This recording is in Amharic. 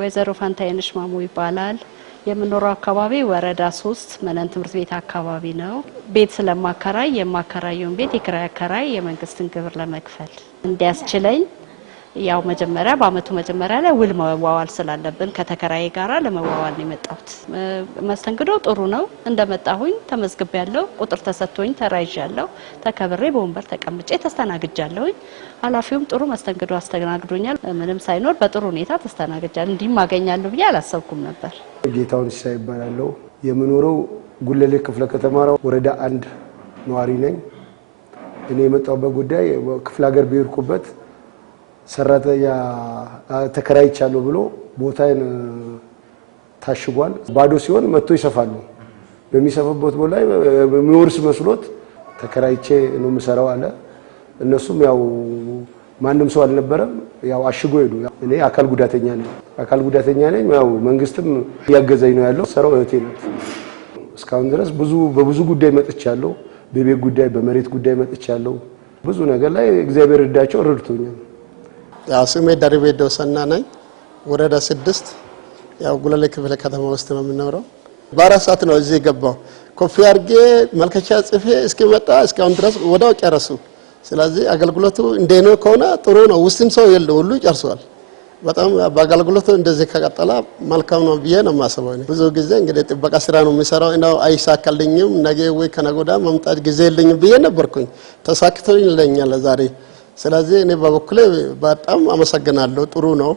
ወይዘሮ ፋንታይነሽ ማሙ ይባላል። የምኖረው አካባቢ ወረዳ 3 መነን ትምህርት ቤት አካባቢ ነው። ቤት ስለማከራይ የማከራየውን ቤት የኪራይ አከራይ የመንግስትን ግብር ለመክፈል እንዲያስችለኝ ያው መጀመሪያ በአመቱ መጀመሪያ ላይ ውል መዋዋል ስላለብን ከተከራይ ጋራ ለመዋዋል ነው የመጣሁት። መስተንግዶ ጥሩ ነው። እንደመጣሁኝ ተመዝግቤያለሁ፣ ቁጥር ተሰጥቶኝ ተራይዣለሁ፣ ተከብሬ በወንበር ተቀምጬ ተስተናግጃለሁኝ። ኃላፊውም ጥሩ መስተንግዶ አስተናግዶኛል። ምንም ሳይኖር በጥሩ ሁኔታ ተስተናግጃለሁ። እንዲም አገኛለሁ ብዬ አላሰብኩም ነበር። ጌታውን ሲሳይ ይባላልው። የምኖረው ጉለሌ ክፍለ ከተማ ወረዳ 1 ነዋሪ ነኝ። እኔ የመጣሁበት ጉዳይ ክፍለ ሀገር ቢርኩበት ሰራተኛ ተከራይቻለሁ ብሎ ቦታዬን ታሽጓል። ባዶ ሲሆን መጥቶ ይሰፋሉ። በሚሰፋበት ቦታ ላይ የሚወርስ መስሎት ተከራይቼ ነው የምሰራው አለ። እነሱም ያው ማንንም ሰው አልነበረም፣ ያው አሽጎ ሄዱ። እኔ አካል ጉዳተኛ ነኝ። ያው መንግስትም ያገዘኝ ነው ያለው። ሰራው እህቴ ናት። እስካሁን ድረስ በብዙ ጉዳይ መጥቻለሁ። በቤት ጉዳይ፣ በመሬት ጉዳይ መጥቻለሁ። ብዙ ነገር ላይ እግዚአብሔር እርዳቸው ረድቶኛል። ያው ስሜ ደርቤ ደውሰና ነኝ። ወረዳ 6 ያው ጉለሌ ክፍለ ከተማ ውስጥ ነው የምኖረው። በአራት ሰዓት ነው እዚህ ገባው። ኮፊ አርጌ መልከቻ ጽፌ እስኪመጣ እስካሁን ድረስ ወዳው ጨረሱ። ስለዚህ አገልግሎቱ እንደነው ከሆነ ጥሩ ነው። ውስጥም ሰው የለው ሁሉ ጨርሷል። በጣም በአገልግሎቱ እንደዚህ ከቀጠለ መልካም ነው ብዬ ነው የማስበው። ብዙ ጊዜ እንግዲህ ጥበቃ ስራ ነው የሚሰራው እና አይሳካልኝም። ነገ ወይ ከነጎዳ መምጣት ጊዜ የለኝም ብዬ ነበርኩኝ። ተሳክቶልኛል ዛሬ። ስለዚህ እኔ በበኩሌ በጣም አመሰግናለሁ። ጥሩ ነው።